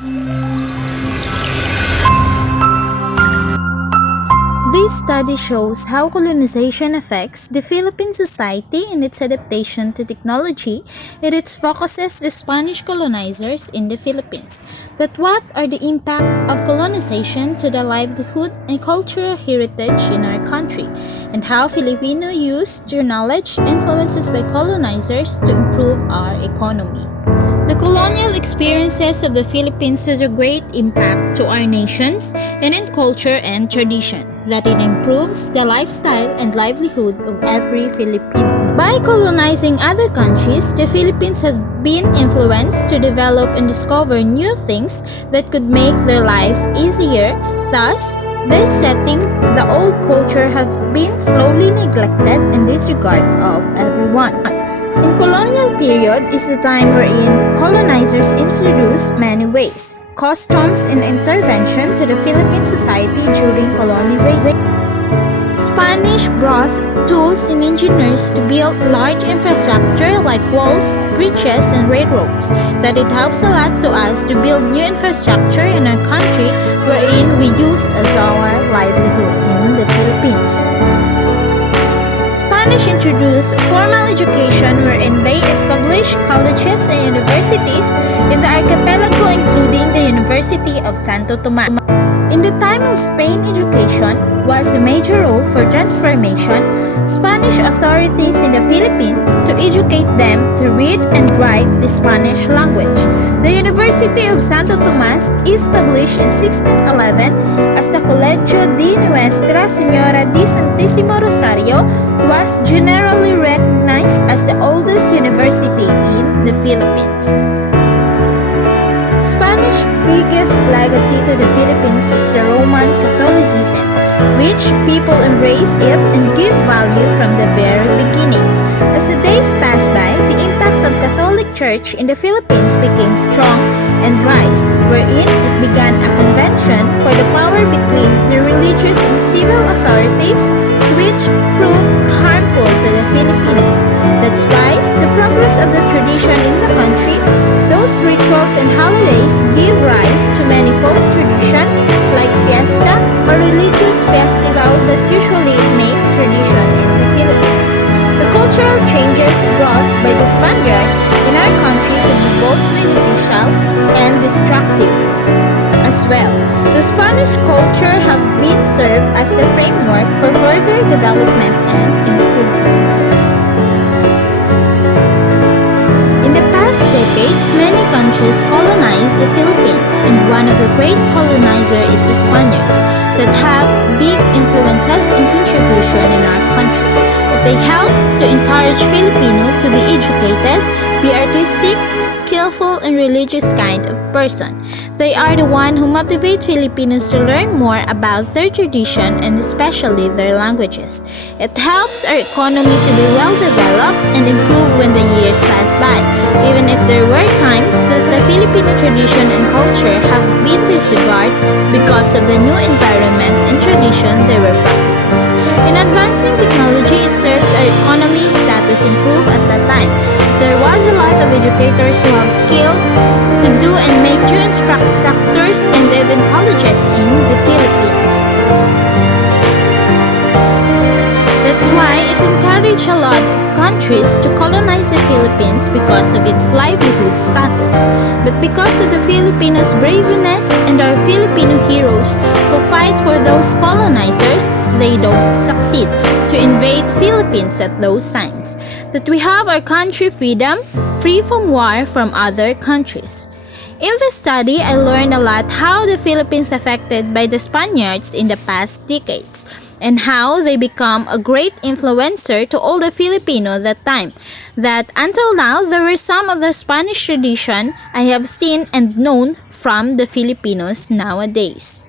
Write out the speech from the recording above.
This study shows how colonization affects the Philippine society and its adaptation to technology. It focuses the Spanish colonizers in the Philippines. That what are the impact of colonization to the livelihood and cultural heritage in our country, and how Filipino use their knowledge influences by colonizers to improve our economy. The colonial experiences of the Philippines has a great impact to our nations and in culture and tradition, that it improves the lifestyle and livelihood of every Filipino. By colonizing other countries, the Philippines has been influenced to develop and discover new things that could make their life easier. Thus, this setting, the old culture have been slowly neglected in disregard of everyone. In colonial period is the time wherein colonizers introduced many ways, customs, and intervention to the Philippine society during colonization. Spanish brought tools and engineers to build large infrastructure like walls, bridges, and railroads. That it helps a lot to us to build new infrastructure in our country wherein we use as our livelihood in the Philippines. Spanish introduced formal education wherein they established colleges and universities in the archipelago, including the University of Santo Tomas. In the time of Spain, education was a major role for transformation. Spanish authorities in the Philippines to educate them to read and write the Spanish language. The University of Santo Tomas, established in 1611 as the Colegio de Nuestra Señora de Santísimo Rosario, was generally recognized as the oldest university in the Philippines. Spanish biggest legacy to the Philippines is the Roman Catholicism, which people embrace it and give value from the very beginning. As the days pass by, the impact of Catholic Church in the Philippines became strong and rise, wherein it began a convention for the power between the religious and civil authorities, which proved harmful to the Filipinos. That's why the progress of the tradition in the country, those rituals and holidays give rise to many folk tradition like fiesta or religious festival that usually makes tradition in the Philippines. The cultural changes brought by the Spaniard in our country could be both beneficial and destructive as well. The Spanish culture have been served as a framework for further development and improvement. In the past decades, many countries colonized the Philippines, and one of the great colonizers is the Spaniards that have big influences and contribution in our country. That they help to encourage Filipino to be educated, be artistic, skillful, and religious kind of person. They are the one who motivate Filipinos to learn more about their tradition and especially their languages. It helps our economy to be well developed and improve when the years pass by, even if there were times that the Filipino tradition and culture have been disregarded because of the new environment and tradition they were practices. In advancing technology, it serves our economy status improve at that time. There was a lot of educators who have skill to do and make new instructors and even colleges in the Philippines. That's why it encouraged a lot of countries to colonize the Philippines because of its livelihood status. But because of the Filipinos' braveness and our Filipino heroes who fight for those colonizers, they don't succeed to invade Philippines at those times. That we have our country freedom, free from war from other countries. In this study, I learned a lot how the Philippines affected by the Spaniards in the past decades, and how they become a great influencer to all the Filipino that time. That until now, there were some of the Spanish tradition I have seen and known from the Filipinos nowadays.